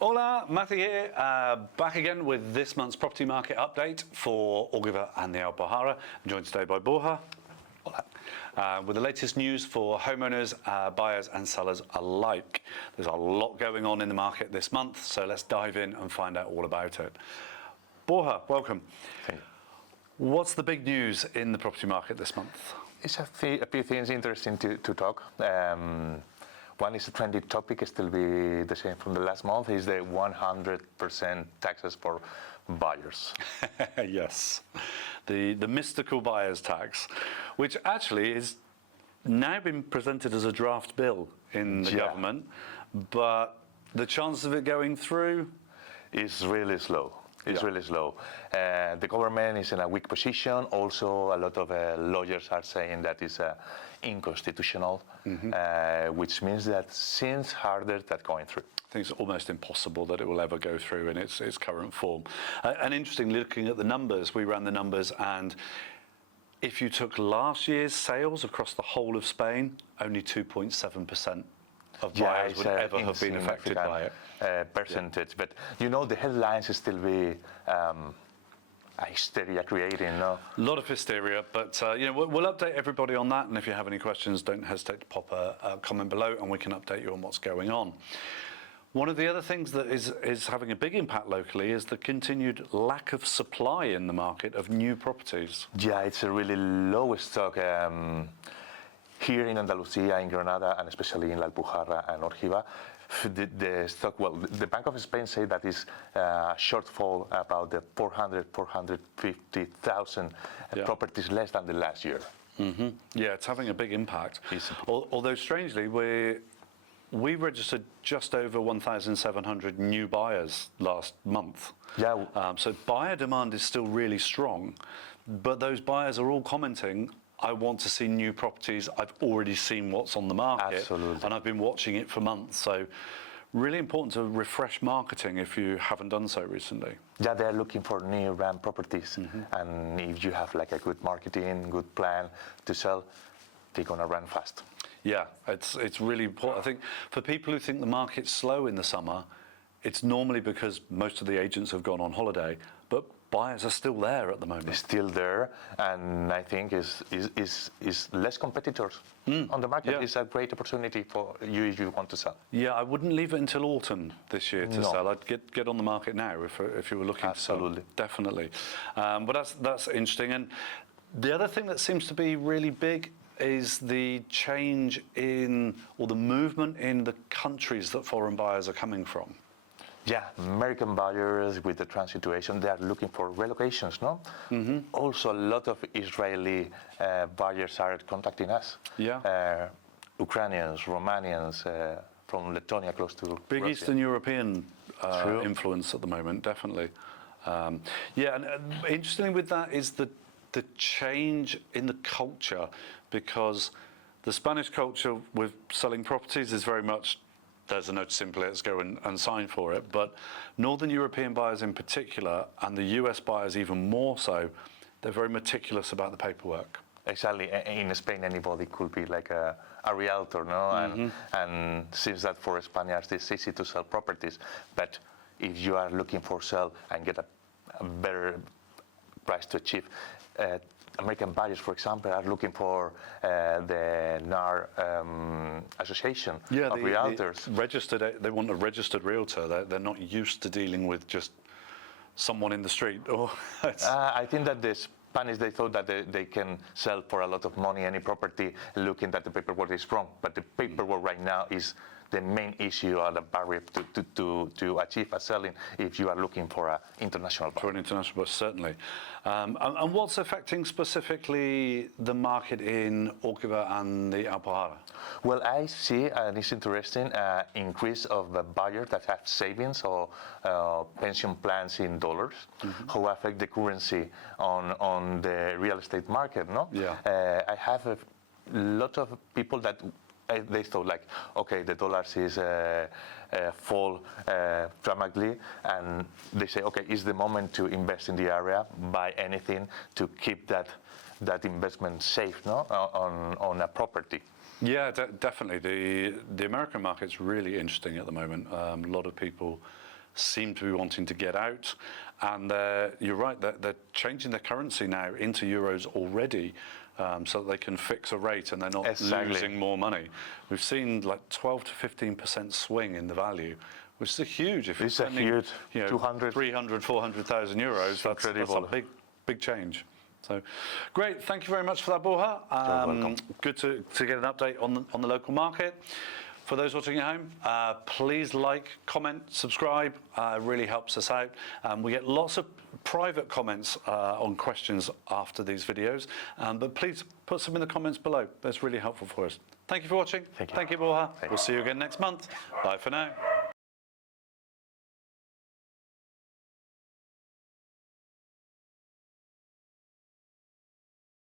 Hola, Matthew here, back again with this month's property market update for Ógiva and the Alpujarra. I'm joined today by Borja. Hola. With the latest news for homeowners, buyers and sellers alike. There's a lot going on in the market this month, so let's dive in and find out all about it. Borja, welcome. Thank you. What's the big news in the property market this month? It's a few things interesting to talk. One is a trendy topic, still be the same from the last month, is the 100% taxes for buyers. Yes, the mystical buyer's tax, which actually is now been presented as a draft bill in the government, but the chance of it going through is really slow. It's really slow. The government is in a weak position. Also, a lot of lawyers are saying that it's unconstitutional, which means that seems harder than going through. I think it's almost impossible that it will ever go through in its current form. And interestingly, looking at the numbers, we ran the numbers, and if you took last year's sales across the whole of Spain, only 2.7% of buyers would ever have been affected by it. Percentage, but you know the headlines still be hysteria creating. No, a lot of hysteria, but we'll update everybody on that. And if you have any questions, don't hesitate to pop a comment below, and we can update you on what's going on. One of the other things that is having a big impact locally is the continued lack of supply in the market of new properties. Yeah, it's a really low stock. Here in Andalusia, in Granada, and especially in Alpujarra and Órgiva, the stock, the Bank of Spain say that is a shortfall about the 450,000 properties less than the last year. Yeah, it's having a big impact. Although strangely, we registered just over 1,700 new buyers last month. Yeah. So buyer demand is still really strong, but those buyers are all commenting, I want to see new properties. I've already seen what's on the market. Absolutely. And I've been watching it for months. So really important to refresh marketing if you haven't done so recently. Yeah, they're looking for new RAM properties. And if you have like a good marketing, good plan to sell, they're going to run fast. Yeah, it's really important. I think for people who think the market's slow in the summer, it's normally because most of the agents have gone on holiday, but buyers are still there at the moment. Still there, and I think is less competitors on the market. Yeah. It's a great opportunity for you if you want to sell. Yeah, I wouldn't leave it until autumn this year to sell. I'd get on the market now if you were looking to sell. Definitely. But that's interesting. And the other thing that seems to be really big is the change in, or the movement in the countries that foreign buyers are coming from. Yeah, American buyers with the Trump situation, they are looking for relocations, no? Also, a lot of Israeli buyers are contacting us. Yeah. Ukrainians, Romanians, from Lithuania, close to Big Russia. Eastern European influence at the moment, definitely. Yeah, and interestingly with that is the change in the culture, because the Spanish culture with selling properties is very much, there's a notice simply, let's go and sign for it. But Northern European buyers in particular, and the US buyers even more so, they're very meticulous about the paperwork. Exactly. In Spain, anybody could be like a realtor, no? And seems that for Spaniards, it's easy to sell properties. But if you are looking for sell and get a better price to achieve, American buyers, for example, are looking for the NAR Association of Realtors. They want a registered realtor. They're not used to dealing with just someone in the street. I think that the Spanish, they thought that they can sell for a lot of money any property, looking that the paperwork is wrong. But the paperwork right now is the main issue or the barrier to achieve a selling if you are looking for an international buyer. For an international buyer, certainly. And what's affecting specifically the market in Ógiva and the Alpujarra? Well, I see, and it's interesting, increase of the buyers that have savings or pension plans in dollars, who affect the currency on the real estate market, no? Yeah. I have a lot of people that they thought like, okay, the dollars is fall dramatically, and they say, okay, it's the moment to invest in the area, buy anything to keep that investment safe, no, on a property. Yeah, definitely. The American market's really interesting at the moment. A lot of people seem to be wanting to get out. And you're right, they're changing their currency now into euros already, so that they can fix a rate and they're not losing more money. We've seen like 12 to 15% swing in the value, which is a huge. If you're spending, huge, you know, 200, 300, 400,000 euros, that's a big change. So, great. Thank you very much for that, Borja. welcome. Good to get an update on the local market. For those watching at home, please like, comment, subscribe. It really helps us out. We get lots of private comments on questions after these videos, but please put some in the comments below. That's really helpful for us. Thank you for watching. Thank you. Thank you, Borja. We'll see you again next month. Bye for now.